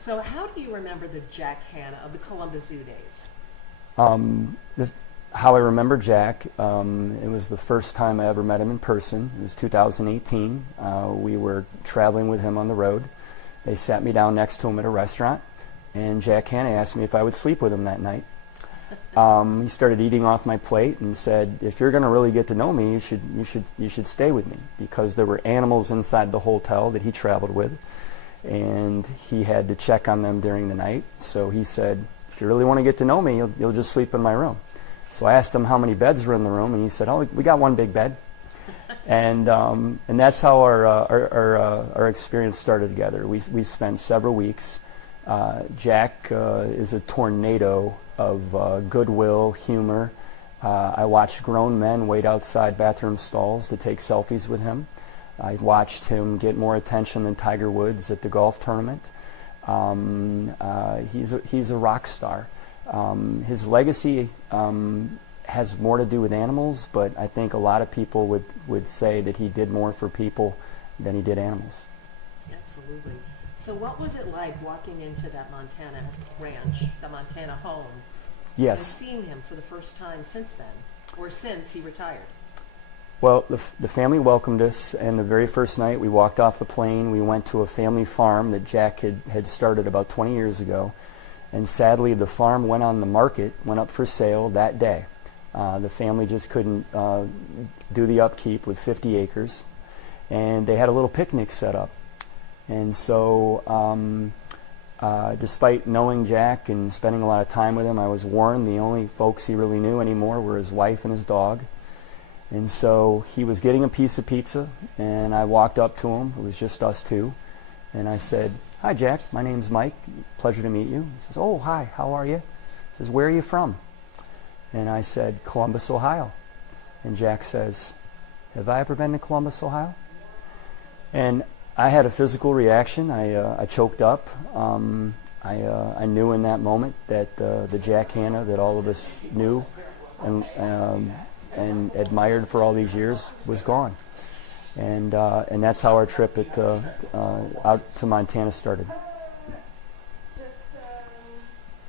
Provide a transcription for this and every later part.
So how do you remember the Jack Hanna of the Columbus Zoo days? How I remember Jack, it was the first time I ever met him in person. It was 2018. We were traveling with him on the road. They sat me down next to him at a restaurant, and Jack Hanna asked me if I would sleep with him that night. He started eating off my plate and said, "If you're going to really get to know me, you should stay with me," because there were animals inside the hotel that he traveled with, and he had to check on them during the night. So he said, "If you really want to get to know me, you'll just sleep in my room." So I asked him how many beds were in the room, and he said, "Oh, we got one big bed." And that's how our experience started together. We spent several weeks. Jack is a tornado of goodwill, humor. I watched grown men wait outside bathroom stalls to take selfies with him. I watched him get more attention than Tiger Woods at the golf tournament. He's a rock star. His legacy has more to do with animals, but I think a lot of people would say that he did more for people than he did animals. Absolutely. So what was it like walking into that Montana ranch, the Montana home, Yes. and seeing him for the first time since then, or since he retired? Well, the family welcomed us, and the very first night we walked off the plane, we went to a family farm that Jack had started about 20 years ago. And sadly, the farm went on the market, went up for sale that day. The family just couldn't do the upkeep with 50 acres. And they had a little picnic set up. And so, despite knowing Jack and spending a lot of time with him, I was warned the only folks he really knew anymore were his wife and his dog. And so he was getting a piece of pizza, and I walked up to him. It was just us two. And I said, "Hi, Jack. My name's Mike. Pleasure to meet you." He says, "Oh, hi. How are you?" He says, "Where are you from?" And I said, "Columbus, Ohio." And Jack says, "Have I ever been to Columbus, Ohio?" And I had a physical reaction. I choked up. I knew in that moment that the Jack Hanna that all of us knew and admired for all these years was gone. And that's how our trip out to Montana started. Just,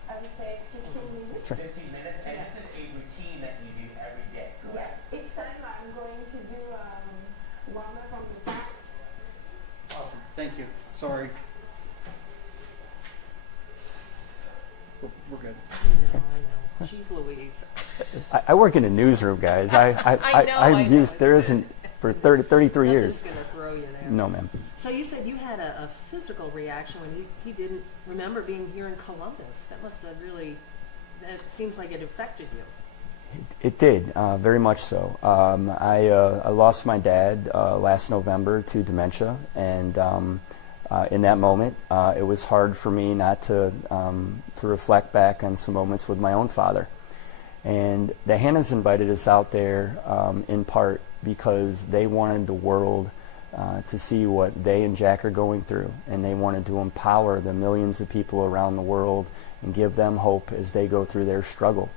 I would say 15 minutes. Sure. 15 minutes, and this is a routine that you do every day, Yeah, correct? each time I'm going to do warm-up on the back. Awesome. Thank you. Sorry. We're good. I know. Jeez Louise. I work in a newsroom, guys. I'm used. There isn't for 33 years. Nothing's going to throw you there. No, ma'am. So you said you had a physical reaction when he didn't remember being here in Columbus. That must have really, that seems like it affected you. It did, very much so. I lost my dad last November to dementia, and in that moment, it was hard for me not to reflect back on some moments with my own father. And the Hannas invited us out there in part because they wanted the world to see what they and Jack are going through, and they wanted to empower the millions of people around the world and give them hope as they go through their struggle.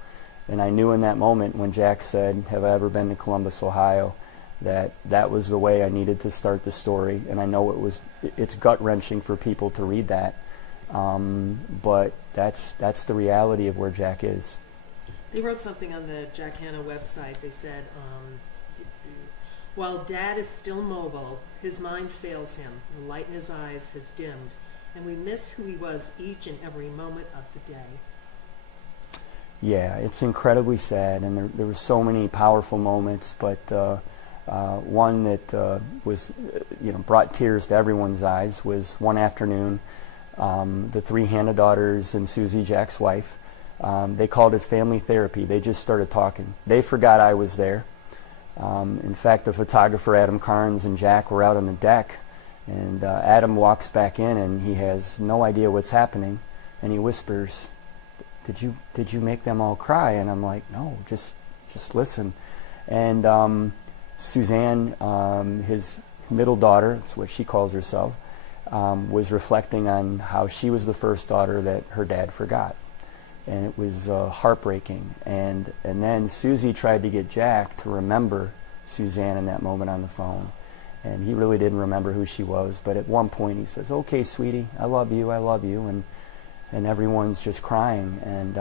And I knew in that moment when Jack said, "Have I ever been to Columbus, Ohio?" that was the way I needed to start the story. And I know it's gut-wrenching for people to read that, but that's the reality of where Jack is. They wrote something on the Jack Hanna website. They said, while Dad is still mobile, his mind fails him, the light in his eyes has dimmed, and we miss who he was each and every moment of the day. Yeah, it's incredibly sad, and there were so many powerful moments, but one that was, brought tears to everyone's eyes was one afternoon. The three Hanna daughters and Susie, Jack's wife, they called it family therapy. They just started talking. They forgot I was there. In fact, the photographer Adam Carnes and Jack were out on the deck, and Adam walks back in, and he has no idea what's happening, and he whispers, Did you make them all cry?" And I'm like, "No, just listen." And Suzanne, his middle daughter, that's what she calls herself, was reflecting on how she was the first daughter that her dad forgot. And it was heartbreaking. And then Susie tried to get Jack to remember Suzanne in that moment on the phone. And he really didn't remember who she was, but at one point he says, "Okay, sweetie, I love you, and everyone's just crying, and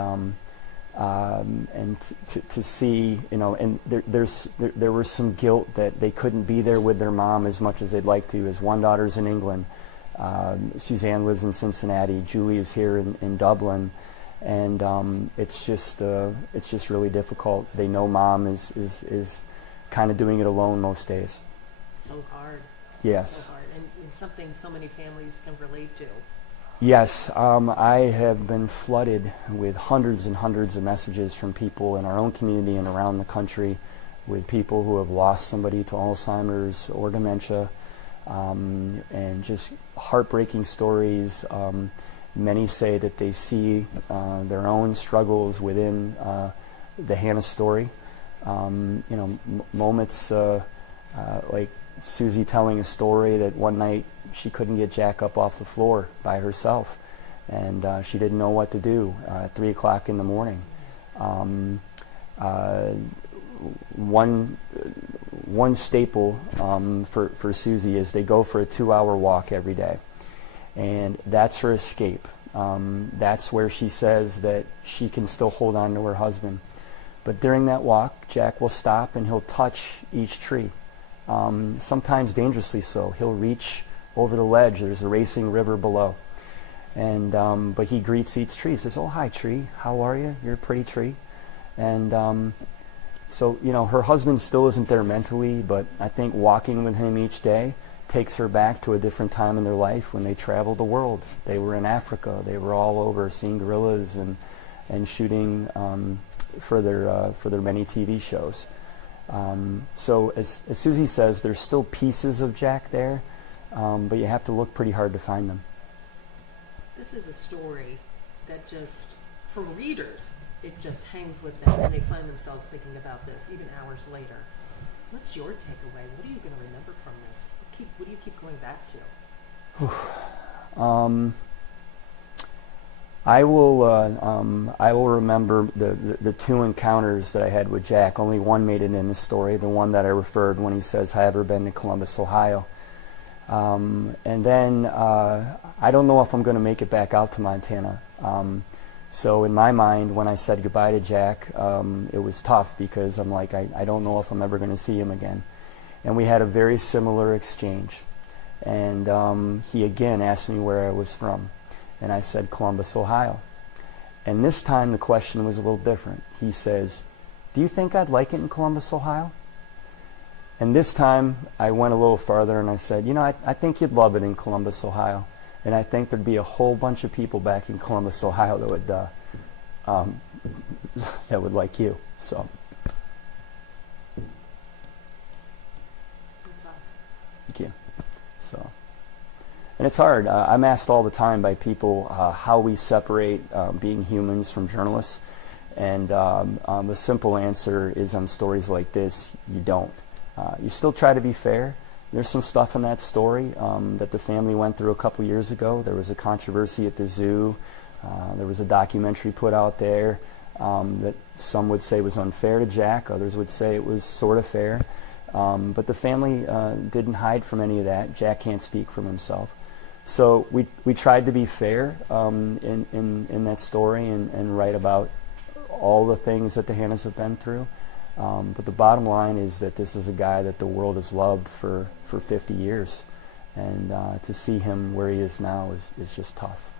to see, and there was some guilt that they couldn't be there with their mom as much as they'd like to. His one daughter's in England, Suzanne lives in Cincinnati, Julie is here in Dublin, and it's just really difficult. They know mom is kind of doing it alone most days. So hard. Yes. So hard, and something so many families can relate to. Yes, I have been flooded with hundreds and hundreds of messages from people in our own community and around the country, with people who have lost somebody to Alzheimer's or dementia, and just heartbreaking stories. Many say that they see their own struggles within the Hanna story. Moments like Susie telling a story that one night she couldn't get Jack up off the floor by herself, and she didn't know what to do at 3 o'clock in the morning. One staple for Susie is they go for a 2-hour walk every day, and that's her escape. That's where she says that she can still hold on to her husband. But during that walk, Jack will stop and he'll touch each tree, sometimes dangerously so. He'll reach over the ledge. There's a racing river below, and but he greets each tree. He says, "Oh, hi, tree. How are you? You're a pretty tree." And so, her husband still isn't there mentally, but I think walking with him each day takes her back to a different time in their life when they traveled the world. They were in Africa. They were all over seeing gorillas and shooting for their many TV shows. So as Susie says, there's still pieces of Jack there, but you have to look pretty hard to find them. This is a story that just, for readers, it just hangs with them, and they find themselves thinking about this even hours later. What's your takeaway? What are you going to remember from this? What do you keep going back to? I will remember the two encounters that I had with Jack. Only one made it in the story, the one that I referred when he says, "Have I ever been to Columbus, Ohio?" And then I don't know if I'm going to make it back out to Montana. So in my mind, when I said goodbye to Jack, it was tough because I'm like, I don't know if I'm ever going to see him again. And we had a very similar exchange. And he again asked me where I was from. And I said, Columbus, Ohio. And this time the question was a little different. He says, "Do you think I'd like it in Columbus, Ohio?" And this time I went a little farther and I said, I think you'd love it in Columbus, Ohio. And I think there'd be a whole bunch of people back in Columbus, Ohio that would like you. So. That's awesome. Thank you. So. And it's hard. I'm asked all the time by people how we separate being humans from journalists. And the simple answer is, on stories like this, you don't. You still try to be fair. There's some stuff in that story that the family went through a couple years ago. There was a controversy at the zoo. There was a documentary put out there that some would say was unfair to Jack. Others would say it was sort of fair. But the family didn't hide from any of that. Jack can't speak for himself. So we tried to be fair in that story and write about all the things that the Hannas have been through. But the bottom line is that this is a guy that the world has loved for 50 years. And to see him where he is now is just tough.